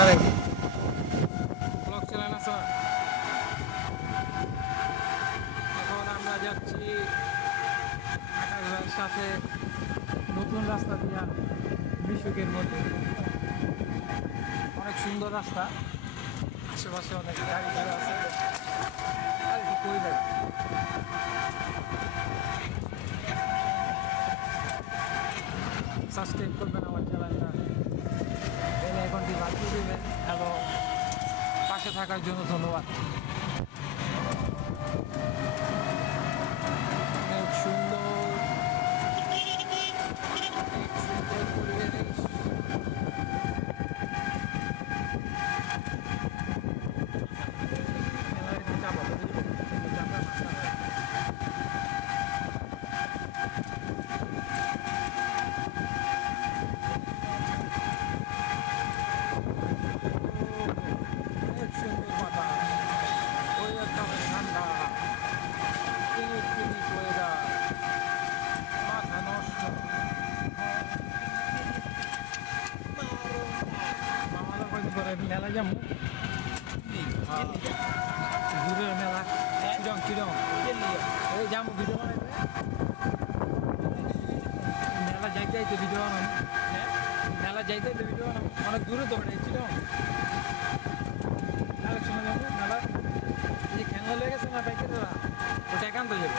আরে blog channel আছে না? এখন আমরা যাচ্ছি আকাশের সাথে নতুন রাস্তা দিয়া মিশুকের মধ্যে। অনেক সুন্দর রাস্তা, আশেপাশে অনেক গাড়ি ঘোড়া আছে। আর একটু কই যাবে, সাবস্ক্রাইব করবেন আমার চ্যানেলটা, বেল আইকনটি বাজিয়ে দেবেন এবং পাশে থাকার জন্য ধন্যবাদ। অনেক সুন্দর, অনেক সুন্দর পরিবেশ। মেলায় চাপা অনেক সুন্দর বাতাস, ওয়েদারটা অনেক ঠান্ডা, পিনিক পিনিক ওয়েদার, মাথা নষ্ট। মামারা কদিন করে মেলা যাবো, ঘুরে মেলা কিরম কিরম এই যাবো ভিডিও বানাইতে, মেলা যাইতে যাইতে ভিডিও বানাবো, মেলা যাইতে যাইতে ভিডিও বানাবো, অনেক দূরে তো এটা ছিল মেলার সময় যাবো। মেলা এই যে খেলনা লেগে গেছে না বাইকেরা, ওটা একান্ত যাবে।